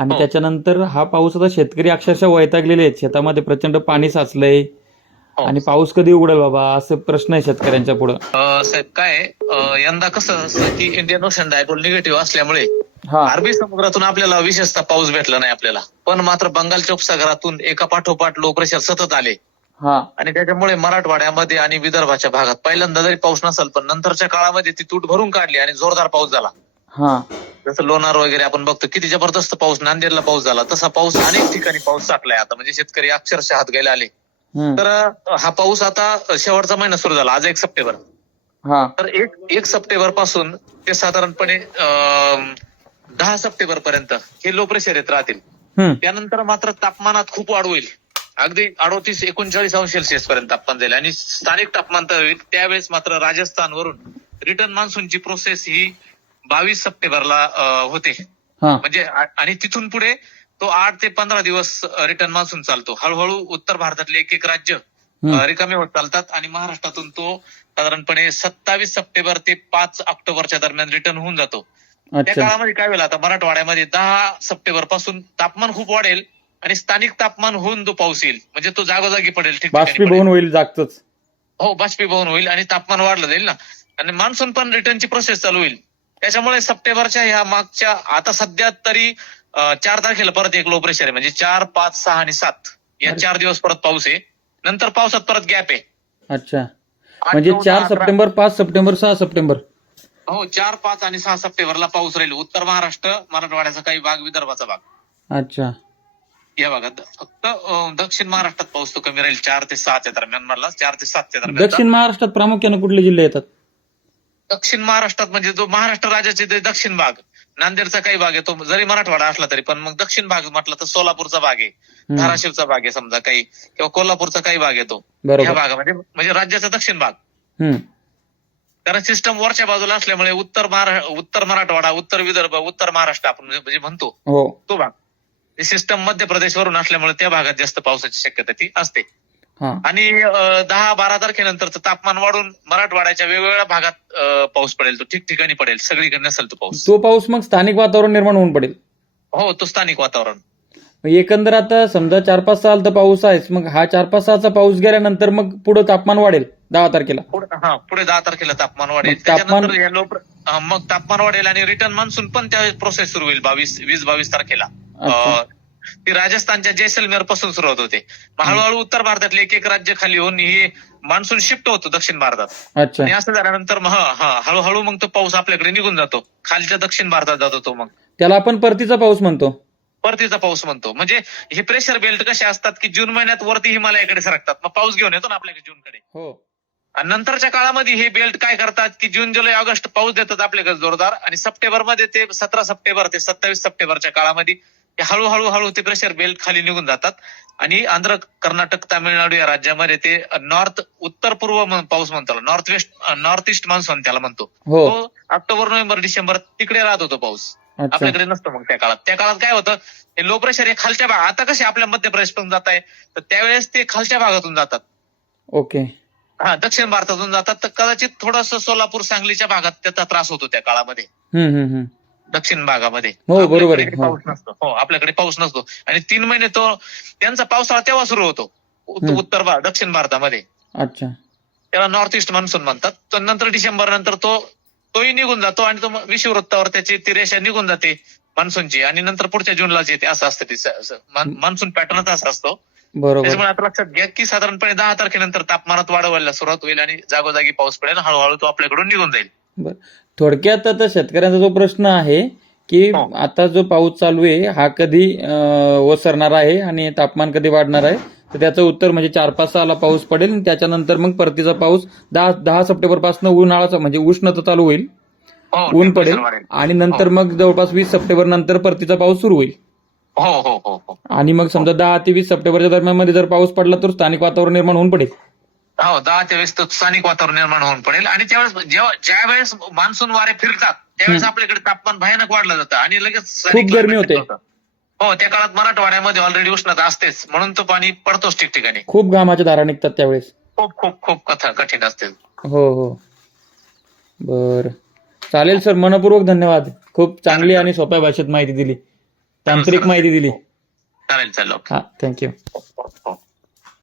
आणि हो. त्याच्यानंतर हा पाऊस आता शेतकरी अक्षरशः वैतागलेले आहेत. शेतामध्ये प्रचंड पाणी साचलंय. हो. आणि पाऊस कधी उघडेल बाबा? असे प्रश्न आहे शेतकऱ्यांच्या पुढं. साहेब काय यंदा कसं असतं की इंडियन ओशन डायपोल निगेटिव्ह असल्यामुळे हा. अरबी समुद्रातून आपल्याला विशेषतः पाऊस भेटला नाही आपल्याला. पण मात्र बंगालच्या उपसागरातून एका पाठोपाठ लो प्रेशर सतत आले. आणि त्याच्यामुळे मराठवाड्यामध्ये आणि विदर्भाच्या भागात पहिल्यांदा जरी पाऊस नसेल पण नंतरच्या काळामध्ये ती तूट भरून काढली आणि जोरदार पाऊस झाला. हा. जसं लोणार वगैरे आपण बघतो किती जबरदस्त पाऊस नांदेडला पाऊस झाला तसा पाऊस अनेक ठिकाणी पाऊस साठलाय आता. म्हणजे शेतकरी अक्षरशः हात गेले आले. हम्म, तर अं, हा पाऊस आता शेवटचा महिना सुरू झाला आज एक सप्टेंबर. हा. तर एक एक सप्टेंबरपासून ते साधारणपणे अं, दहा सप्टेंबर पर्यंत हे लो प्रेशर येत राहतील. हम्म, त्यानंतर मात्र तापमानात खूप वाढ होईल. अगदी अडोतीस एकोणचाळीस अंश सेल्सिअस पर्यंत तापमान जाईल आणि स्थानिक तापमान तर होईल. त्यावेळेस मात्र राजस्थानवरून रिटर्न मान्सूनची प्रोसेस ही बावीस सप्टेंबरला होते. म्हणजे आणि तिथून पुढे तो आठ ते पंधरा दिवस रिटर्न मान्सून चालतो. हळूहळू उत्तर भारतातले एक एक राज्य रिकामे होत चालतात आणि महाराष्ट्रातून तो साधारणपणे सत्तावीस सप्टेंबर ते पाच ऑक्टोबरच्या दरम्यान रिटर्न होऊन जातो. त्या काळामध्ये काय होईल आता मराठवाड्यामध्ये दहा सप्टेंबरपासून तापमान खूप वाढेल आणि स्थानिक तापमान होऊन तो पाऊस येईल. म्हणजे तो जागोजागी पडेल. बाष्पीभवन होईल जागतच. हो बाष्पीभवन होईल आणि तापमान वाढलं जाईल ना. आणि मान्सून पण रिटर्नची प्रोसेस चालू होईल. त्याच्यामुळे सप्टेंबरच्या ह्या मागच्या आता सध्या तरी चार तारखेला परत एक लो प्रेशर आहे. म्हणजे चार पाच सहा आणि सात. या. चार दिवस परत पाऊस आहे. नंतर पावसात परत गॅप आहे. अच्छा. म्हणजे चार सप्टेंबर पाच सप्टेंबर सहा सप्टेंबर. हो चार पाच आणि सहा सप्टेंबरला पाऊस राहील. उत्तर महाराष्ट्र मराठवाड्याचा काही भाग विदर्भाचा भाग. अच्छा. या भागात फक्त दक्षिण महाराष्ट्रात पाऊस तो कमी राहील. चार ते सहाच्या दरम्यान मला चार ते सातच्या दरम्यान. दक्षिण महाराष्ट्रात प्रामुख्याने कुठले जिल्हे येतात? दक्षिण महाराष्ट्रात म्हणजे जो महाराष्ट्र राज्याचे दक्षिण भाग नांदेडचा काही भाग आहे तो जरी मराठवाडा असला तरी पण मग दक्षिण भाग म्हटलं तर सोलापूरचा भाग आहे. धाराशिवचा भाग आहे समजा काही किंवा कोल्हापूरचा काही भाग येतो या भागामध्ये म्हणजे राज्याचा दक्षिण भाग. कारण सिस्टम वरच्या बाजूला असल्यामुळे उत्तर महारा उत्तर मराठवाडा उत्तर विदर्भ उत्तर महाराष्ट्र आपण म्हणजे म्हणजे म्हणतो हो. तो भाग. सिस्टम मध्य प्रदेशवरून असल्यामुळे त्या भागात जास्त पावसाची शक्यता ती असते. आणि दहा बारा तारखेनंतरचं तापमान वाढून मराठवाड्याच्या वेगवेगळ्या भागात पाऊस पडेल. तो ठिकठिकाणी पडेल. सगळीकडे नसेल तो पाऊस. तो पाऊस मग स्थानिक वातावरण निर्माण होऊन पडेल. हो तो स्थानिक वातावरण. एकंदर आता समजा चार पाच साल तर पाऊस आहेच. मग हा चार पाच सहाचा पाऊस गेल्यानंतर मग पुढे तापमान वाढेल दहा तारखेला. पुढे हा पुढे दहा तारखेला तापमान वाढेल. मग तापमान- त्याच्यानंतर मग तापमान वाढेल आणि रिटर्न मान्सून पण त्या प्रोसेस सुरू होईल बावीस वीस बावीस तारखेला ती राजस्थानच्या जैसलमेरपासून सुरुवात होते. मग हळूहळू उत्तर भारतातले एक एक राज्य खाली होऊन हे मान्सून शिफ्ट होतो दक्षिण भारतात. अच्छा. आणि असं झाल्यानंतर मग हळूहळू मग तो पाऊस आपल्याकडे निघून जातो. खालच्या दक्षिण भारतात जातो तो मग. त्याला आपण परतीचा पाऊस म्हणतो. परतीचा पाऊस म्हणतो. म्हणजे हे प्रेशर बेल्ट कसे असतात की जून महिन्यात वरती हिमालयाकडे सरकतात. मग पाऊस घेऊन येतो ना आपल्याकडे जूनकडे. हो. आणि नंतरच्या काळामध्ये हे बेल्ट काय करतात की जून जुलै ऑगस्ट पाऊस देतात आपल्याकडे जोरदार. आणि सप्टेंबरमध्ये ते सतरा सप्टेंबर ते सत्तावीस सप्टेंबरच्या काळामध्ये हळूहळू हळू ते प्रेशर बेल्ट खाली निघून जातात. आणि आंध्र कर्नाटक तामिळनाडू या राज्यामध्ये ते नॉर्थ उत्तर पूर्व पाऊस म्हणतो north west north east monsoon त्याला म्हणतो. हो. तो ऑक्टोबर नोव्हेंबर डिसेंबर तिकडे राहत होतो पाऊस. आपल्याकडे नसतो मग त्या काळात. त्या काळात काय होतं हे लो प्रेशर हे खालच्या भाग आता कसे आपल्या मध्य प्रदेशपासून जात आहे तर त्यावेळेस ते खालच्या भागातून जातात. ओके. हा दक्षिण भारतातून जातात. तर कदाचित थोडस सोलापूर सांगलीच्या भागात त्याचा त्रास होतो त्या काळामध्ये. दक्षिण भागामध्ये. हो, बरोबर आहे. आपल्याकडे हो. पाऊस नसतो. हो आपल्याकडे पाऊस नसतो. आणि तीन महिने तो त्यांचा पावसाळा तेव्हा सुरू होतो. उत- हम्म. उत्तर भाग दक्षिण भारतामध्ये. अच्छा. त्याला नॉर्थ ईस्ट मान्सून म्हणतात. तर नंतर डिसेंबर नंतर तो तोही निघून जातो आणि तो मग विषुववृत्तावर त्याची ती रेषा निघून जाते मान्सूनची आणि नंतर पुढच्या जूनलाच येते असं असतं ते मान्सून पॅटर्नच असा असतो. बरोबर. त्याच्यामुळे आता लक्षात घ्या की साधारणपणे दहा तारखेनंतर तापमानात वाढ व्हायला सुरुवात होईल आणि जागोजागी पाऊस पडेल हळूहळू तो आपल्याकडून निघून जाईल. बर. थोडक्यात आता शेतकऱ्यांचा जो प्रश्न आहे की हो. आता जो पाऊस चालू आहे हा कधी अं, ओसरणार आहे आणि तापमान कधी वाढणार आहे? तर त्याचं उत्तर म्हणजे चार पाच सहाला पाऊस पडेल आणि त्याच्यानंतर मग परतीचा पाऊस दहा दहा सप्टेंबरपासून उन्हाळाचा म्हणजे उष्णता चालू होईल. हो ऊन temperature पडेल वाढेल. आणि नंतर मग जवळपास वीस सप्टेंबर नंतर परतीचा पाऊस सुरू होईल. हो हो हो हो. आणि मग समजा दहा ते वीस सप्टेंबरच्या दरम्यानमध्ये जर पाऊस पडला तर स्थानिक वातावरण निर्माण होऊन पडेल. हो दहा ते वीस तर स्थानिक वातावरण निर्माण होऊन पडेल. आणि त्यावेळेस जेव्हा ज्या वेळेस मान्सून वारे फिरतात त्यावेळेस आपल्याकडे तापमान भयानक वाढलं जातं आणि लगेच स्थानिक खूप गरमी होते. हो त्या काळात मराठवाड्यामध्ये ऑलरेडी उष्णता असतेच. म्हणून तो पाणी पडतोच ठिकठिकाणी. खूप घामाच्या धारा निघतात त्यावेळेस. खूप खूप खूप कथा कठीण असते. हो हो. बर. चालेल सर. मनपूर्वक धन्यवाद. खूप चांगली आणि सोप्या भाषेत माहिती दिली. तांत्रिक माहिती दिली. चालेल चालेल. हा थँक्यू